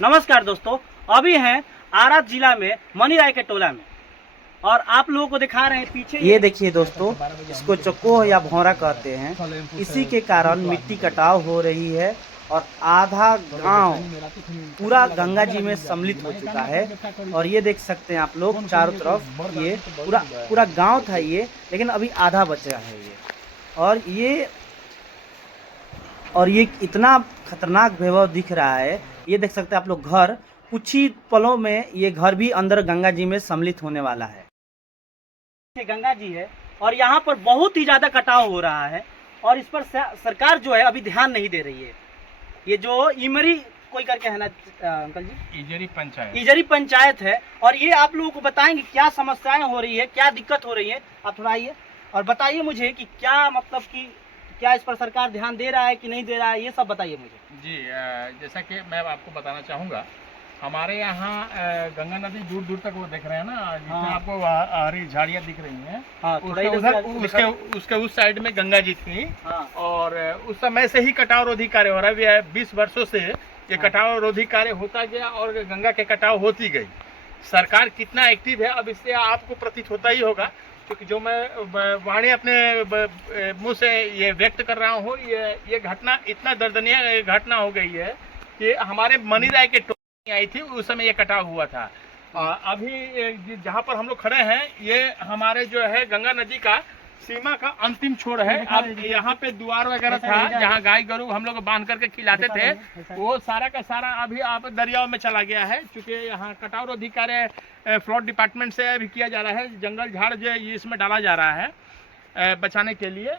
नमस्कार दोस्तों, अभी हैं आरा जिला में मनीराय के टोला में और आप लोगों को दिखा रहे हैं पीछे। ये देखिए दोस्तों, इसको चक्को या भौरा कहते हैं। इसी के कारण मिट्टी कटाव हो रही है और आधा गांव पूरा गंगा जी में सम्मिलित हो चुका है। और ये देख सकते हैं आप लोग चारों तरफ, ये पूरा पूरा गांव था ये, लेकिन अभी आधा बचा है ये। और ये इतना खतरनाक वैभव दिख रहा है। ये देख सकते हैं आप लोग घर, कुछ ही पलों में ये घर भी अंदर गंगा जी में सम्मिलित होने वाला है। ये गंगा जी है और यहाँ पर बहुत ही ज्यादा कटाव हो रहा है और इस पर सरकार जो है अभी ध्यान नहीं दे रही है। ये जो इमरी कोई करके है ना अंकल जी, इजरी पंचायत है। और ये आप लोगों को बताएंगे क्या समस्याएं हो रही है, क्या दिक्कत हो रही है। आप थोड़ा आइए और बताइए मुझे कि क्या मतलब कि क्या इस पर सरकार ध्यान दे रहा है कि नहीं दे रहा है, ये सब बताइए मुझे। जी, जैसा कि मैं आपको बताना चाहूँगा, हमारे यहाँ गंगा नदी दूर दूर तक वो देख रहे हैं ना, जितना हाँ। आपको हरी झाड़ियाँ दिख रही हैं। हाँ, उसके उस साइड में गंगा जी थी। हाँ। और उस समय से ही कटाव रोधी कार्य हो रहा है। 20 वर्षों से ये कटाव रोधी कार्य होता गया और गंगा के कटाव होती गई। सरकार कितना एक्टिव है अब इससे आपको प्रतीत होता ही होगा, क्योंकि जो मैं वाणी अपने मुंह से ये व्यक्त कर रहा हूँ, ये घटना इतना दर्दनीय घटना हो गई है कि हमारे मनीराय के टोली आई थी, उस समय ये कटाव हुआ था। अभी जहाँ पर हम लोग खड़े हैं, ये हमारे जो है गंगा नदी का सीमा का अंतिम छोर है। अब यहाँ पे द्वार वगैरह था जहाँ गाय गरु हम लोग बांध करके खिलाते थे, वो सारा का सारा अभी आप दरियाओं में चला गया है। क्योंकि यहाँ कटाव रोधी कार्य फ्लड डिपार्टमेंट से अभी किया जा रहा है। जंगल झाड़ जो इसमें डाला जा रहा है बचाने के लिए।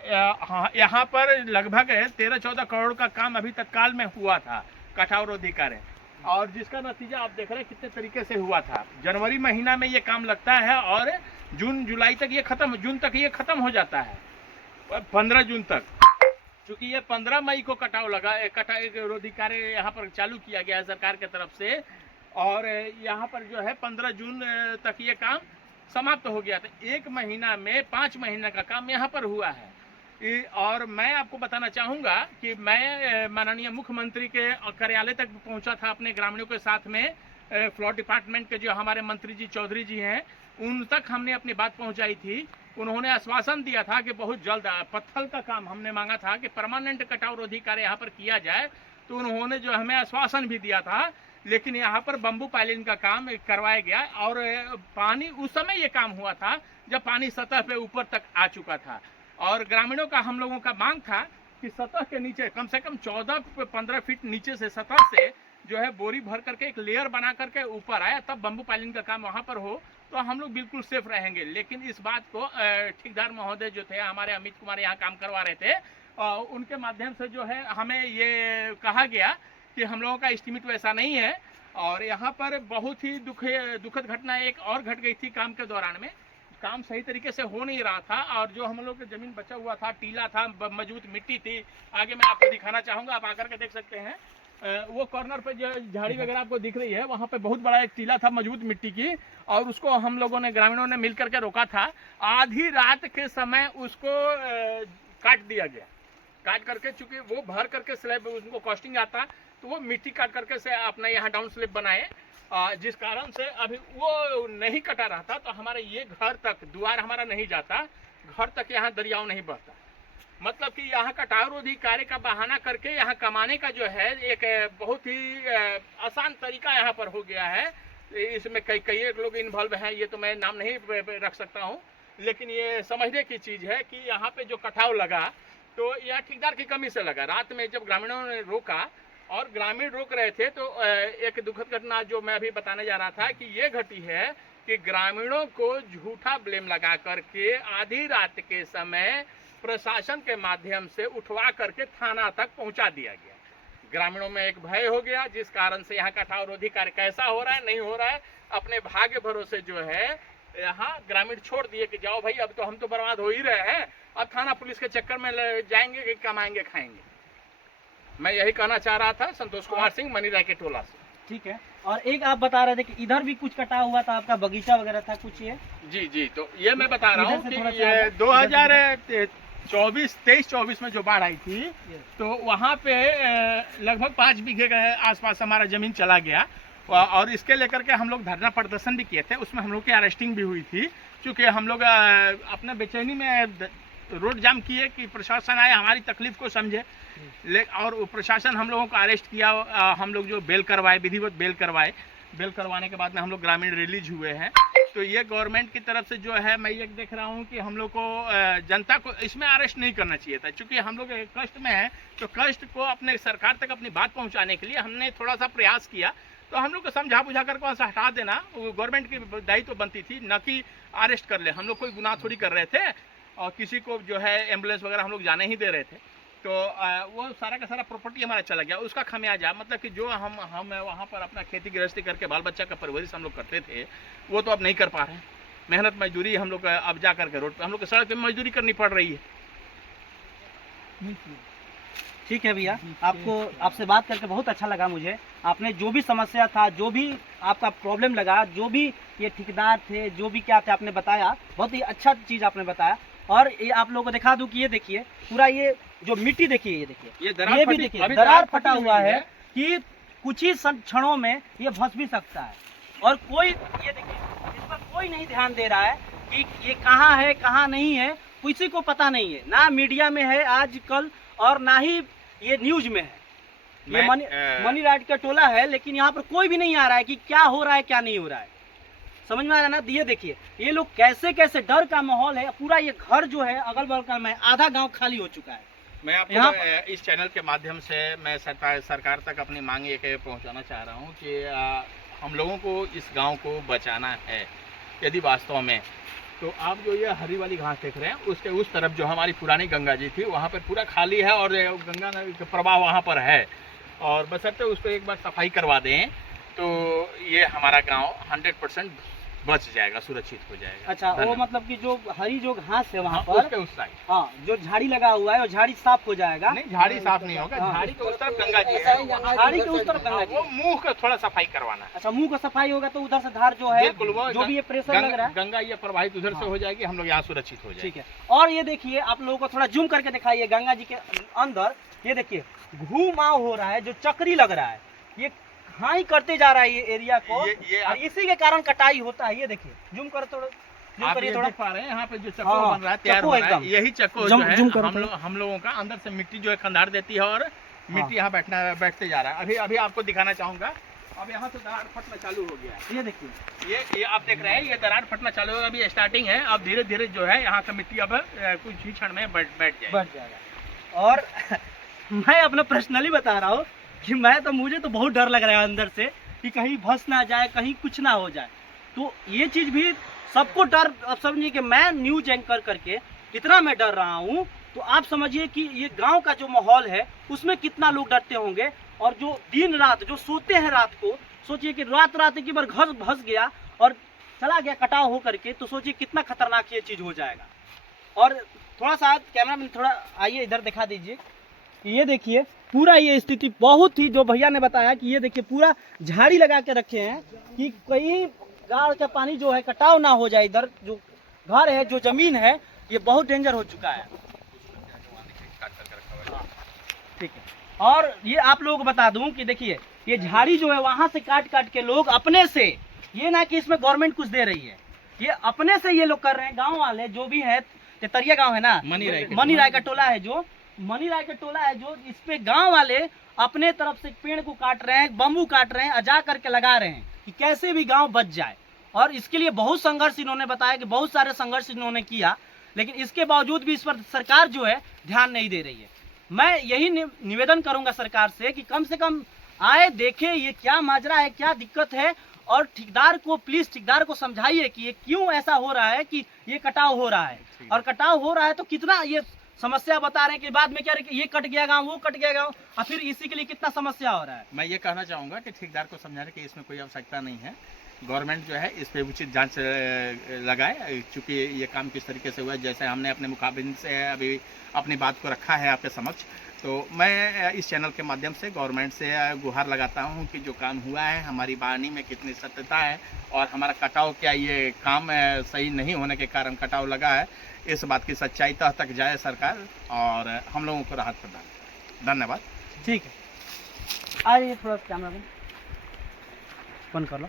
यहाँ पर लगभग 13-14 करोड़ का काम अभी तत्काल में हुआ था कटाव रोधी कार्य, और जिसका नतीजा आप देख रहे हैं कितने तरीके से हुआ था। जनवरी महीना में ये काम लगता है और जून जुलाई तक ये जून तक ये खत्म हो जाता है, 15 जून तक। क्योंकि ये 15 मई को कटाव लगा, कटाव रोधी कार्य यहाँ पर चालू किया गया है सरकार की तरफ से। और यहाँ पर जो है 15 जून तक ये काम समाप्त हो गया था। 1 महीना में 5 महीने का काम यहाँ पर हुआ है। और मैं आपको बताना चाहूँगा कि मैं माननीय मुख्यमंत्री के कार्यालय तक पहुँचा था अपने ग्रामीणों के साथ में। फ्लड डिपार्टमेंट के जो हमारे मंत्री जी चौधरी जी हैं, उन तक हमने अपनी बात पहुंचाई थी। उन्होंने आश्वासन दिया था कि बहुत जल्द पत्थर का काम हमने मांगा था कि परमानेंट कटाव रोधी कार्य यहाँ पर किया जाए, तो उन्होंने जो हमें आश्वासन भी दिया था। लेकिन यहाँ पर बम्बू पाइलिंग का काम करवाया गया और पानी उस समय ये काम हुआ था जब पानी सतह पे ऊपर तक आ चुका था। और ग्रामीणों का हम लोगों का मांग था कि सतह के नीचे कम से कम 14-15 फीट नीचे से सतह से जो है बोरी भर करके एक लेयर बना करके ऊपर आया, तब बम्बू पाइलिंग का काम वहाँ पर हो तो हम लोग बिल्कुल सेफ रहेंगे। लेकिन इस बात को ठेकेदार महोदय जो थे हमारे अमित कुमार यहाँ काम करवा रहे थे, उनके माध्यम से जो है हमें ये कहा गया कि हम लोगों का एस्टीमेट वैसा नहीं है। और यहाँ पर बहुत ही दुखद घटना एक और घट गई थी। काम के दौरान में काम सही तरीके से हो नहीं रहा था और जो हम लोग की जमीन बचा हुआ था, टीला था, मजबूत मिट्टी थी। आगे मैं आपको दिखाना चाहूँगा, आप आकर के देख सकते हैं। वो कॉर्नर पे जो झाड़ी वगैरह आपको दिख रही है, वहाँ पे बहुत बड़ा एक टीला था मजबूत मिट्टी की, और उसको हम लोगों ने ग्रामीणों ने मिल करके रोका था। आधी रात के समय उसको काट दिया गया। काट करके, चूंकि वो भर करके स्लैब उनको कॉस्टिंग आता, तो वो मिट्टी काट करके से अपना यहाँ डाउन स्लैब बनाए, जिस कारण से अभी वो नहीं कटा रहता तो हमारे ये घर तक द्वार हमारा नहीं जाता, घर तक यहाँ दरियाव नहीं बहता। मतलब कि यहाँ कटाव रोधी कार्य का बहाना करके यहाँ कमाने का जो है एक बहुत ही आसान तरीका यहाँ पर हो गया है। इसमें कई लोग इन्वॉल्व हैं, ये तो मैं नाम नहीं रख सकता हूँ, लेकिन ये समझने की चीज़ है कि यहाँ पे जो कटाव लगा तो यह ठेकेदार की कमी से लगा। रात में जब ग्रामीणों ने रोका और ग्रामीण रोक रहे थे, तो एक दुखद घटना जो मैं अभी बताने जा रहा था कि ये घटी है कि ग्रामीणों को झूठा ब्लेम लगा करके आधी रात के समय प्रशासन के माध्यम से उठवा करके थाना तक पहुंचा दिया गया। ग्रामीणों में एक भय हो गया, जिस कारण से यहाँ कटाव रोधी कार्य कैसा हो रहा है नहीं हो रहा है, अपने भाग्य भरोसे जो है यहाँ ग्रामीण छोड़ दिए कि जाओ भाई, अब तो हम तो बर्बाद हो ही रहे हैं, अब थाना पुलिस के चक्कर में जाएंगे कि कमाएंगे खाएंगे। मैं यही कहना चाह रहा था। संतोष कुमार सिंह, मनीराय के टोला से। ठीक है। और एक आप बता रहे थे कि इधर भी कुछ कटा हुआ था, आपका बगीचा वगैरह था कुछ ये? जी, तो ये मैं बता रहा हूँ कि ये 23-24 में जो बाढ़ आई थी तो वहाँ पे लगभग 5 बीघे के आसपास हमारा जमीन चला गया और इसके लेकर के हम लोग धरना प्रदर्शन भी किए थे। उसमें हम लोग की अरेस्टिंग भी हुई थी, क्योंकि हम लोग अपने बेचैनी में रोड जाम किए कि प्रशासन आए हमारी तकलीफ को समझे, और प्रशासन हम लोगों को अरेस्ट किया। हम लोग जो बेल करवाए, विधिवत बेल करवाए, बेल करवाने के बाद में हम लोग ग्रामीण रिलीज हुए हैं। तो ये गवर्नमेंट की तरफ से जो है मैं ये देख रहा हूँ कि हम लोग को जनता को इसमें अरेस्ट नहीं करना चाहिए था, क्योंकि हम लोग कष्ट में हैं। तो कष्ट को अपने सरकार तक अपनी बात पहुँचाने के लिए हमने थोड़ा सा प्रयास किया, तो हम लोग को समझा बुझा कर वहाँ से हटा देना वो गवर्नमेंट की दायित्व तो बनती थी, न कि अरेस्ट कर ले। हम लोग कोई गुनाह थोड़ी कर रहे थे और किसी को जो है एम्बुलेंस वगैरह हम लोग जाने ही दे रहे थे। तो वो सारा का सारा प्रॉपर्टी हमारा चला गया, उसका खामियाजा मतलब कि जो हम वहाँ पर अपना खेती गृहस्थी करके बाल बच्चा का परवरिश हम लोग करते थे वो तो अब नहीं कर पा रहे हैं। मेहनत मजदूरी हम लोग अब जा करके रोड पे हम लोग को सड़क पे मजदूरी करनी पड़ रही है। ठीक है भैया, आपसे बात करके बहुत अच्छा लगा मुझे। आपने जो भी समस्या था, जो भी आपका प्रॉब्लम लगा, जो भी ये ठेकेदार थे, जो भी क्या थे आपने बताया, बहुत ही अच्छा चीज़ आपने बताया। और ये आप लोगों को दिखा दूं कि ये देखिए पूरा ये जो मिट्टी देखिए, ये देखिए ये भी देखिए दरार फटा हुआ है कि कुछ ही क्षणों में ये धंस भी सकता है। और कोई ये देखिए इस पर कोई नहीं ध्यान दे रहा है कि ये कहाँ है कहाँ नहीं है, किसी को पता नहीं है, ना मीडिया में है आजकल और ना ही ये न्यूज में है। ये मनी राइट का टोला है, लेकिन यहाँ पर कोई भी नहीं आ रहा है कि क्या हो रहा है क्या नहीं हो रहा है। समझ में आ रहा ना? ये देखिए ये लोग कैसे कैसे डर का माहौल है पूरा। ये घर जो है अगल बगल में आधा गांव खाली हो चुका है। मैं आपको इस चैनल के माध्यम से मैं सरकार तक अपनी मांग ये पहुंचाना चाह रहा हूं कि हम लोगों को इस गांव को बचाना है। यदि वास्तव में तो आप जो ये हरी वाली घास देख रहे हैं उसके उस तरफ जो हमारी पुरानी गंगा जी थी वहाँ पर पूरा खाली है और गंगा नदी का प्रवाह वहाँ पर है, और बशर्ते उस पर एक बार सफाई करवा दें तो ये हमारा गांव 100% बच जाएगा, सुरक्षित हो जाएगा। अच्छा, वो मतलब कि जो हरी जो घास है वहाँ पर उसके उस साइड, हाँ, जो झाड़ी लगा हुआ है वो झाड़ी साफ हो जाएगा। नहीं, झाड़ी साफ नहीं होगा, झाड़ी के उस तरफ गंगा जी है, झाड़ी के उस तरफ गंगा जी, वो मुंह का थोड़ा सफाई करवाना है। अच्छा, मुंह का सफाई होगा तो उधर से धार जो है जो भी ये प्रेशर लग रहा है गंगा ये प्रवाहित उधर से हो जाएगी, हम लोग यहाँ सुरक्षित हो जाएंगे। ठीक है। और ये देखिए आप लोगों को थोड़ा जूम करके दिखाइए गंगा जी के अंदर, ये देखिए घुमाव हो रहा है, जो चक्री लग रहा है, ये हाँ ही करते जा रहा है ये एरिया को, और इसी के कारण कटाई होता है। ये देखिए जूम कर थोड़ा, जूम करिए थोड़ा, पा रहे हैं यहाँ पे जो चक्को बन रहा है, तैयार हो रहा है, यही चक्को जो है हम लोगों का अंदर से मिट्टी जो है खंडार देती है और मिट्टी यहाँ बैठते जा रहा है। अभी आपको दिखाना चाहूंगा, अब यहाँ से दरार फटना चालू हो गया है। ये देखिए ये आप देख रहे हैं, ये दरार फटना चालू होगा, अभी स्टार्टिंग है। अब धीरे धीरे जो है यहाँ का मिट्टी अब कुछ ही क्षण में बैठ जाएगा। और मैं अपना पर्सनली बता रहा हूँ कि मुझे तो बहुत डर लग रहा है अंदर से कि कहीं फंस ना जाए, कहीं कुछ ना हो जाए। तो ये चीज़ भी सबको डर, अब समझिए कि मैं न्यूज एंकर करके कितना मैं डर रहा हूँ, तो आप समझिए कि ये गांव का जो माहौल है उसमें कितना लोग डरते होंगे। और जो दिन रात जो सोते हैं रात को, सोचिए कि रात एक बार घर धंस गया और चला गया कटाव हो करके, तो सोचिए कितना खतरनाक ये चीज़ हो जाएगा। और थोड़ा सा कैमरा मैन थोड़ा आइए इधर दिखा दीजिए, ये देखिए पूरा ये स्थिति बहुत ही, जो भैया ने बताया कि ये देखिए पूरा झाड़ी लगा के रखे हैं कि कहीं गाड़ का पानी जो है कटाव ना हो जाए। इधर जो घर है, जो जमीन है, ये बहुत डेंजर हो चुका है। ठीक है। और ये आप लोगों को बता दूं कि देखिए ये झाड़ी जो है वहां से काट के लोग अपने से, ये ना कि इसमें गवर्नमेंट कुछ दे रही है, ये अपने से ये लोग कर रहे हैं। गाँव वाले जो भी है, तेतरिया गाँव है ना, मनी राय का टोला है, जो मनी राय का टोला है, जो इस पे गांव वाले अपने तरफ से पेड़ को काट रहे हैं, बम्बू काट रहे हैं, अजा करके लगा रहे हैं कि कैसे भी गांव बच जाए। और इसके लिए बहुत संघर्ष इन्होंने बताया कि बहुत सारे संघर्ष इन्होंने किया, लेकिन इसके बावजूद भी इस पर सरकार जो है ध्यान नहीं दे रही है। मैं यही निवेदन करूंगा सरकार से कि कम से कम आए, देखे ये क्या माजरा है, क्या दिक्कत है, और ठेकेदार को प्लीज ठेकेदार को समझाइए कि ये क्यों ऐसा हो रहा है कि ये कटाव हो रहा है। और कटाव हो रहा है तो कितना ये समस्या बता रहे हैं कि बाद में क्या ये कट गया गांव, वो कट गया गांव, और फिर इसी के लिए कितना समस्या हो रहा है। मैं ये कहना चाहूँगा कि ठेकेदार को समझाने की इसमें कोई आवश्यकता नहीं है। गवर्नमेंट जो है इस पे उचित जांच लगाए, चूँकि ये काम किस तरीके से हुआ है, जैसे हमने अपने मुकाबले से अभी अपनी बात को रखा है आपके समक्ष, तो मैं इस चैनल के माध्यम से गवर्नमेंट से गुहार लगाता हूं कि जो काम हुआ है हमारी वाणी में कितनी सत्यता है और हमारा कटाव क्या ये काम सही नहीं होने के कारण कटाव लगा है, इस बात की सच्चाई तक जाए सरकार और हम लोगों को राहत प्रदान करें। धन्यवाद। ठीक है, आ रही है थोड़ा कैमरा में बंद कर लो।